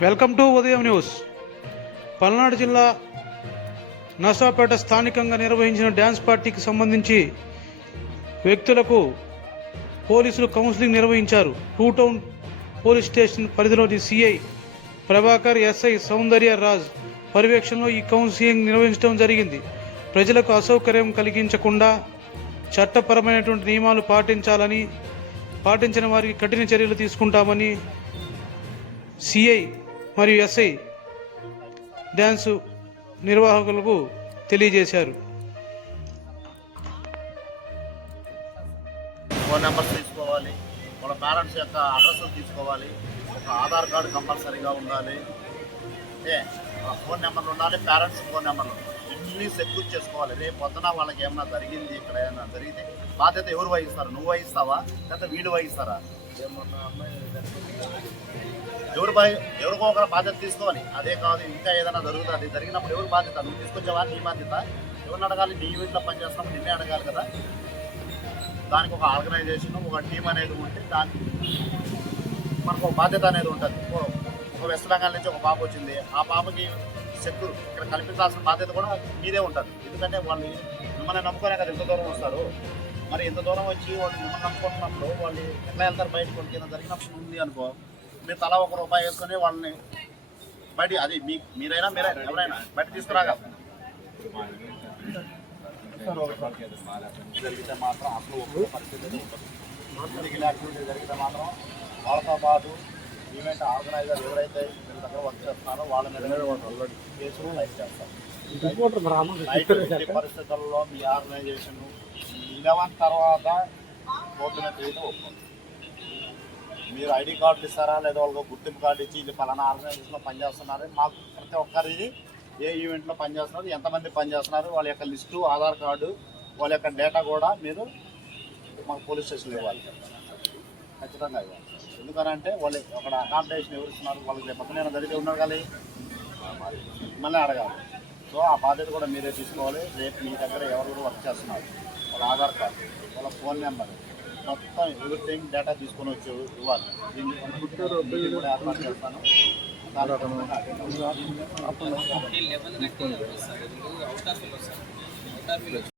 Welcome to Udayam news. Palnadu జిల్లా నర్సాపేట స్థానికంగా నిర్వహించిన డ్యాన్స్ పార్టీకి సంబంధించి వ్యక్తులకు పోలీసులు కౌన్సిలింగ్ నిర్వహించారు. టూ టౌన్ పోలీస్ స్టేషన్ పరిధిలోని సిఐ ప్రభాకర్ ఎస్ఐ సౌందర్య రాజ్ పర్యవేక్షణలో ఈ కౌన్సిలింగ్ నిర్వహించడం జరిగింది. ప్రజలకు అసౌకర్యం కలిగించకుండా చట్టపరమైనటువంటి నియమాలు పాటించాలని పాటించిన వారికి కఠిన చర్యలు తీసుకుంటామని సిఐ మరియు ఎస్ఐ డ్యాన్సు నిర్వాహకులకు తెలియజేశారు. ఫోన్ నెంబర్స్ తీసుకోవాలి వాళ్ళ పేరెంట్స్ యొక్క అడ్రస్లు తీసుకోవాలి ఒక ఆధార్ కార్డు కంపల్సరీగా ఉండాలి. అంటే ఫోన్ నెంబర్లు ఉండాలి పేరెంట్స్ ఫోన్ నెంబర్లు అన్నీ సెక్యూర్ చేసుకోవాలి. రేపు పొద్దున వాళ్ళకి ఏమైనా జరిగింది ఇక్కడ ఏమైనా జరిగితే బాధ్యత ఎవరు వహిస్తారు? నువ్వు వహిస్తావా? లేకపోతే వీడు వహిస్తారా? ఎవరు ఎవరికో ఒకరు బాధ్యత తీసుకోవాలి. అదే కాదు ఇంకా ఏదైనా జరుగుతుంది? జరిగినప్పుడు ఎవరు బాధ్యత? నువ్వు తీసుకొచ్చావా? నీ బాధ్యత? ఎవరిని అడగాలి? నీ ఇంట్లో పనిచేస్తాము నిన్నే అడగాలి కదా? దానికి ఒక ఆర్గనైజేషన్ ఒక టీం అనేది ఉంటే దానికి మనకు ఒక బాధ్యత అనేది ఉంటుంది. ఒక వెస్ట్ బెంగాల్ నుంచి ఒక పాప వచ్చింది. ఆ పాపకి సెక్యూర్ ఇక్కడ కల్పించాల్సిన బాధ్యత కూడా మీదే ఉంటుంది. ఎందుకంటే వాళ్ళు మిమ్మల్ని నమ్ముకునే కదా ఎంత దూరం వస్తారు మరి ఎంత దూరం వచ్చి వాళ్ళు మిమ్మల్ని నమ్ముకుంటున్నప్పుడు వాళ్ళు ఎట్లా వెళ్తారు బయటకు? ఏదైనా జరిగినప్పుడు ఉంది అనుకో మీరు తలా ఒక రూపాయి వేసుకొని వాళ్ళని బయట అది మీ మీరైనా మీరైనా ఎవరైనా బయట తీసుకురాగా జరిగితే మాత్రం అసలు పరిస్థితి యాక్టివిటీ జరిగితే మాత్రం వాళ్ళతో పాటు ఈవెంట్ ఆర్గనైజర్ ఎవరైతే వీళ్ళ దగ్గర వర్క్ చేస్తున్నారో వాళ్ళ మీద కేసులు లైక్ చేస్తారు. పరిస్థితుల్లో మీ ఆర్గనైజేషన్ ఇలెవెన్ తర్వాత మీద చేయడం ఒప్పుకోండి మీరు ఐడి కార్డులు ఇస్తారా లేదా వాళ్ళకి గుర్తింపు కార్డు ఇచ్చి ఇది పలానా ఆర్గనైజేషన్లో పనిచేస్తున్నారు మాకు ప్రతి ఒక్కరిది ఏ ఈవెంట్లో పనిచేస్తున్నారు ఎంతమంది పనిచేస్తున్నారు వాళ్ళ యొక్క లిస్టు ఆధార్ కార్డు వాళ్ళ యొక్క డేటా కూడా మీరు మాకు పోలీస్ స్టేషన్లో ఇవ్వాలి. ఖచ్చితంగా ఇవ్వాలి. ఎందుకనంటే వాళ్ళు అక్కడ అకామిడేషన్ ఎవరు ఇస్తున్నారు వాళ్ళకి రేపు పక్కన జరిగితే ఉన్నారు కానీ మళ్ళీ అడగాలి. సో ఆ బాధ్యత కూడా మీరే తీసుకోవాలి. రేపు మీ దగ్గర ఎవరు వర్క్ చేస్తున్నారు. వాళ్ళ ఆధార్ కార్డు వాళ్ళ ఫోన్ నెంబర్ మొత్తం ఎవ్రీథింగ్ డేటా తీసుకొని వచ్చి ఇవ్వాలి. దీన్ని కూడా ఏర్పాటు చేస్తాను. అవుట్ ఆఫ్ వస్తారు అవుట్ ఆఫ్